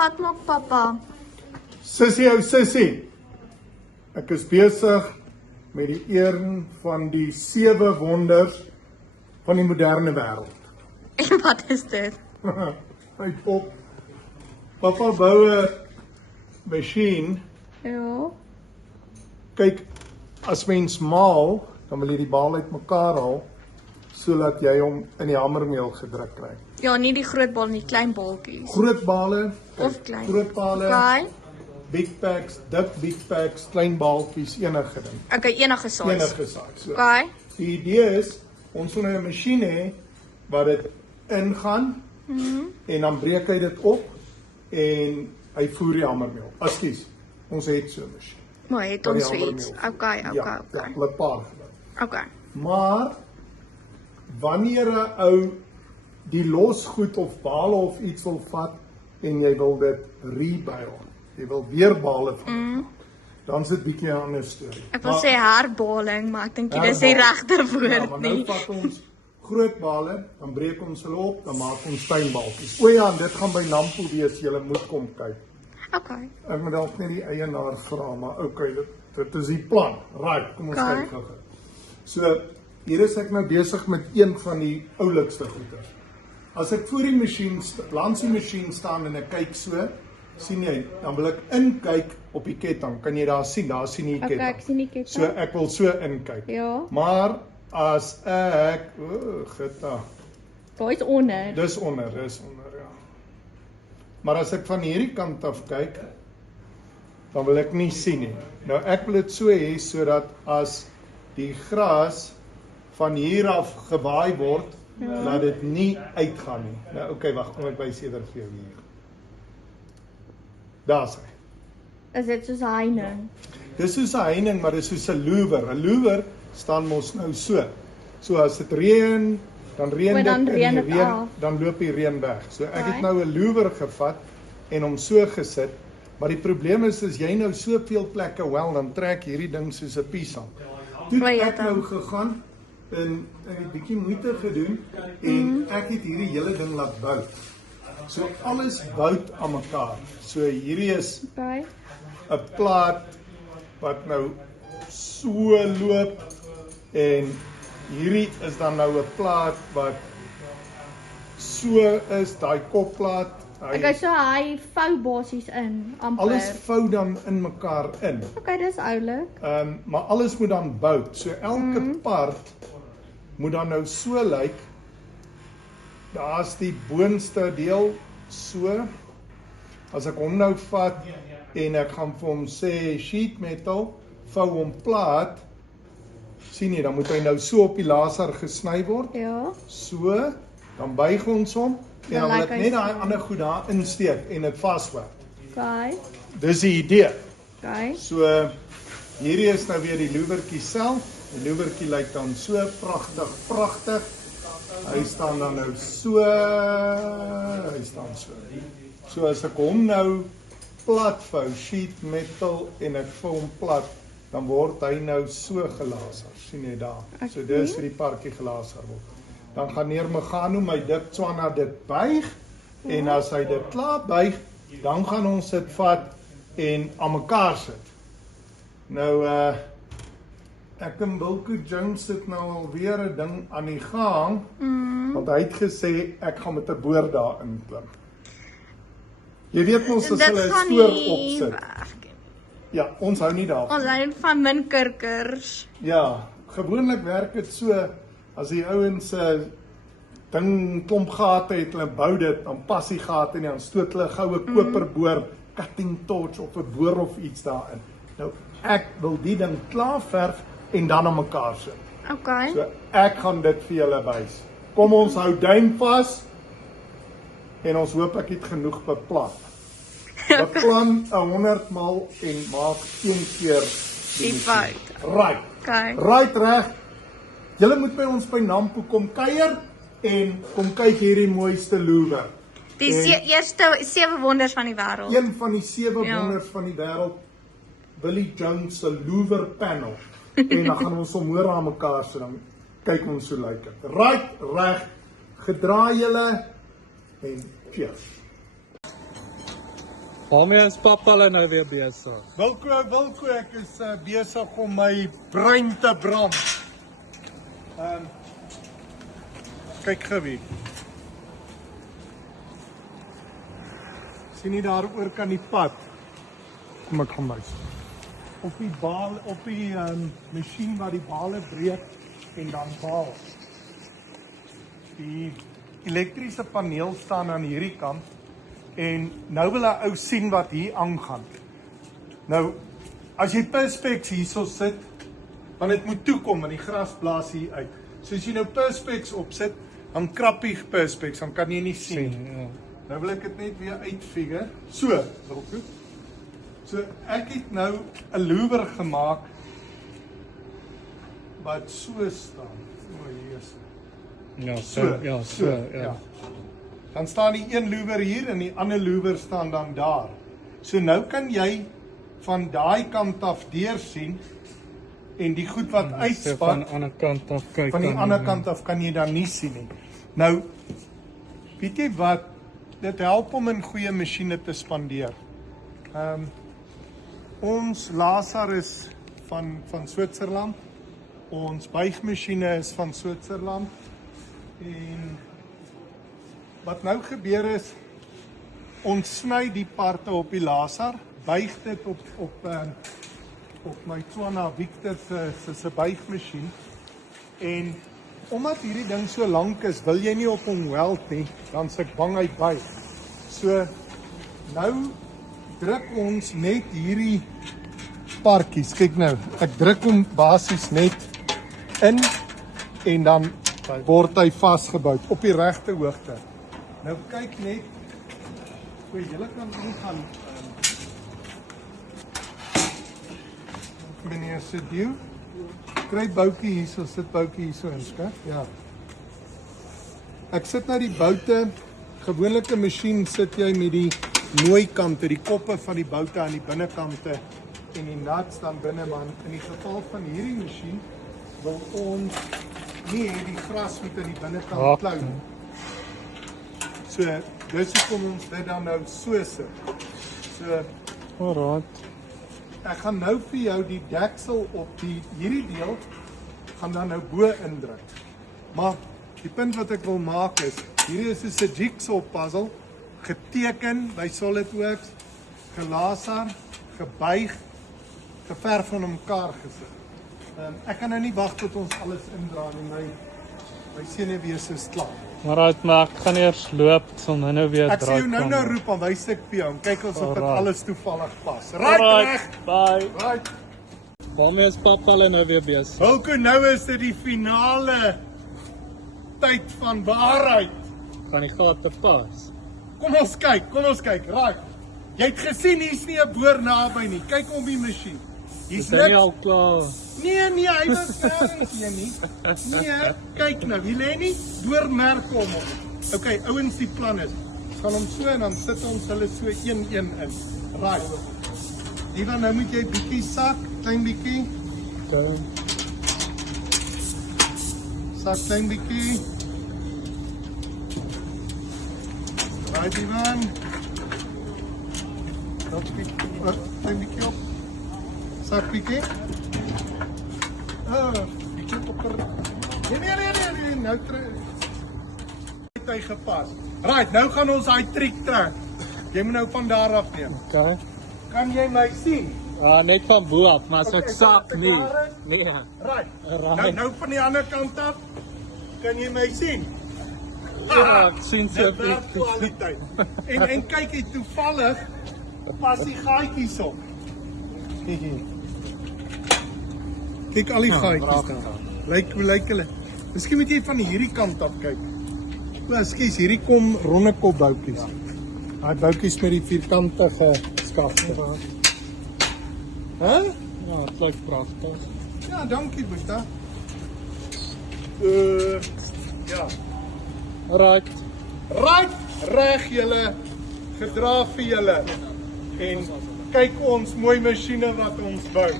Wat maak papa? Sissie, ou sissie. Ek is besig met die een van die 7 wonders van die moderne wêreld. En wat is dit? Hy pop. Papa bou 'n masjien. Ja. Kyk, as mens maal, dan wil jy die bal uitmekaar haal sodat jy hom in die hamermeel gedruk kry. Ja, nie die groot bal nie, klein balkies. Groot bale, Of klein. groot bale, Okay. big packs, dik big packs, klein balkies, enige ding. Okay, enige size. Enige saak. So. Okay. Die idee is, ons wil nou 'n masjien hê waar dit ingaan en dan breek hy dit op en hy voer die hamermeel. Ekskuus, ons het so 'n masjien. Maar het Waar die ons iets. hamermeel. Okay, Ja, okay. hulle paar gebou. Okay. Maar wanneer 'n ou die losgoed of bale of iets wil vat en jy wil dit rebuil, jy wil weer bale van dan is dit bietjie 'n ander storie. Ek wil sê herbaling, maar ek dink dit is die regte Ja, woord maar nie. nou vat ons groot bale, dan breek ons hulle op, dan maak ons fynbalkies. O ja, en dit gaan by Nampo wees, jy moet kom kyk. Okay. Ek moet dalk net die eienaar vra, maar okay, dit is die plan. Right, kom ons Okay. kyk gou. So, hier is ek nou besig met een van die oulikste goeder. As ek voor die masjien, langs die masjien staan en ek kyk so, sien jy, dan wil ek inkyk op die ketting. Kan jy daar sien? Daar sien jy die ketting. Okay, ek sien die ketting. So ek wil so inkyk. Ja. Maar as ek, gita, Daar is onder. dis onder, ja. Maar as ek van hierdie kant af kyk, dan wil ek nie sien nie. Nou ek wil dit so hê sodat as die gras van hier af gewaai word, laat dit nie uitgaan nie. Nou okay, wag, kom ek wys eerder vir jou hier. Daar's hy. Is dit soos 'n heining? Dis soos 'n heining, maar dis soos 'n loewer. 'n Loewer staan mos nou so. So as dit reën, dan reën O, dan dit reën en dit die reën, af. dan loop die reën weg. So ek het Right. nou 'n loewer gevat en hom so gesit. Maar die probleem is as jy nou soveel plekke wel, dan trek hierdie ding soos 'n piesang. Toe O, ja, ek nou dan. gegaan en ek het 'n bietjie moeite gedoen en ek het hierdie hele ding laat bou. So alles bout aan mekaar. So hierdie is Okay. 'n plaat wat nou so loop en hierdie is dan nou 'n plaat wat so is, daai kopplaat. Okay, so hy vou basies in, amper. Alles vou dan in mekaar in. Okay, dis oulik. Maar alles moet dan bout. So elke part moet dan nou so lyk. Daar's die boonste deel so. As ek hom nou vat en ek gaan vir hom sê sheet metal, vou hom plaat, sien jy, dan moet hy nou so op die laser gesny word. Ja. So, dan buig ons hom en dan wil lyk ek hy net so. daai ander goed daar insteek en dit vaswerk. Okay. Dis die idee. Okay. So, hierdie is nou weer die loewertjie self. Die loewertjie lyk dan so pragtig. Hy staan dan nou so, hy staan so. So as ek hom nou plat vou, sheet metal en ek vou hom plat, dan word hy nou so gelaser. Sien jy daar? So dis vir die parkie gelaser word. Dan gaan neer Megano my dik Tswana dit buig en as hy dit klaar buig, dan gaan ons dit vat en aan mekaar sit. Nou ek en Wilco Jones sit nou alweer 'n ding aan die gang, want hy het gesê ek gaan met 'n boor daar inklim. Jy weet mos as Dit hulle 'n gaan spoor nie opsit. werk nie. Ja, ons hou nie daarvan. Ons lyn van min kurkers. Ja, gewoonlik werk dit so as die ouens 'n ding klomp gate het, hulle bou dit, dan pas die gate en dan stoot hulle goue koperboor, cutting torch of 'n boor of iets daarin. Nou ek wil die ding klaar verf en dan aan mekaar sit. Okay. So ek gaan dit vir julle wys. Kom ons hou duim vas en ons hoop ek het genoeg beplan. Beplan 100 maal en maak een keer Die fout. Right. Okay. Right reg. Julle moet by ons by Nampo kom kuier en kom kyk hierdie mooiste loewer. Die eerste 7 wonders van die wêreld. Een van die 7 Ja. wonders van die wêreld, Willie Jones se loewer panel. En dan gaan ons hom hoor aan mekaar sit, dan kyk ons hoe lyk dit. Right reg. Gedraai julle en cheers. Waarmee is papa hulle nou weer besig? Wilco, ek is besig om my brein te brand. Kyk gewie. Sien jy daar oor kan die pad? Kom ek gaan wys. Op die baal, op die masjien waar die bale breek en dan baal. Die elektriese paneel staan aan hierdie kant en nou wil 'n ou sien wat hier aangaan. Nou, as jy perspex hierso sit, want dit moet toekom en die gras blaas hier uit. So as jy nou perspex opsit, dan krap die perspex, dan kan jy nie sien. Ja. Nou wil ek dit net weer uitfigure. So, Wilco. So ek het nou 'n louver gemaak wat so staan. O, Jesus. Ja, Ja. Dan staan die een louver hier en die ander louver staan dan daar. So nou kan jy van daai kant af deur sien en die goed wat uitspat Van die ander kant af kyk. van die ander kant af kan jy dan nie sien nie. Nou, weet jy wat? Dit help om 'n goeie masjiene te spandeer. Ons laser is van Switserland. Ons buigmasjiene is van Switserland. En wat nou gebeur is, ons sny die parte op die laser, buig dit op my Tswana Victor se buigmasjien. En omdat hierdie ding so lank is, wil jy nie op hom weld nie, dan se ek bang hy buig. So nou druk ons net hierdie partjies. Kyk nou, ek druk hom basies net in en dan word hy vasgebou op die regte hoogte. Nou kyk net hoe julle kan ingaan. Meneer Sidiou, kry boutjie hierso, sit boutjie hierso in, skat. Ja. Ek sit nou die boute. Gewoonlike masjien sit jy met die mooi kante, die koppe van die boute aan die binnekante en die nuts dan binne, maar in die geval van hierdie masjien wil ons nie hê die gras moet aan die binnekant klou nie. So, dis hoekom ons dit dan nou so sit. So, Alright. ek gaan nou vir jou die deksel op hierdie deel gaan dan nou bo indruk. Maar die punt wat ek wil maak is, hierdie is soos 'n jigsaw puzzle, geteken by SolidWorks, gelaser, gebuig, geverf van mekaar gesit. Ek kan nou nie wag tot ons alles indra nie, my senuwees is klaar. Alright, maar ek gaan eers loop, sal nou weer Ek sê jou nou kom. roep, dan wys ek vir jou, en kyk ons of dit Alright. alles toevallig pas. Right, reg! Bye. Right. Waarmee is papa hulle nou weer besig? Wilco, nou is dit die finale tyd van waarheid. Gaan die gate pas? Kom ons kyk, right. Jy het gesien, hier's nie 'n boor naby nie. Kyk om die masjien. Hier's Is hy nie niks. al klaar? Nee, hy was nêrens hier nie. Nee, kyk nou, hier lê nie boormerke om hom. Okay, ouens, die plan is, ons gaan hom so en dan sit ons hulle so een in. Right. Hier dan nou moet jy bietjie sak, klein bietjie. Okay. Sak klein bietjie. Right, Ivan. Nog bietjie, klein bietjie op. Sak bietjie. Bietjie op. Nee, nou het hy gepas. Right, nou gaan ons daai triek trek. Jy moet nou van daar af neem. Okay. Kan jy my sien? Net van bo af, maar as ek Okay, sak so nie. daar is- Nee. Right. Nou van die ander kant af. Kan jy my sien? Ja, ek sien so Dit werk kwaliteit. En kyk jy toevallig pas die gaatjies op. Kyk al die gaatjies daar. Hoe lyk hulle? Miskien moet jy van hierdie kant af kyk. O, ekskuus, hierdie kom ronde kop boutjies. Daai boutjies met die vierkantige skafte. Hæ? Ja, het lyk pragtig. Ja, dankie Boeta. Ja. Right. Reg julle, gedra vir julle. En kyk ons mooi masjiene wat ons bou.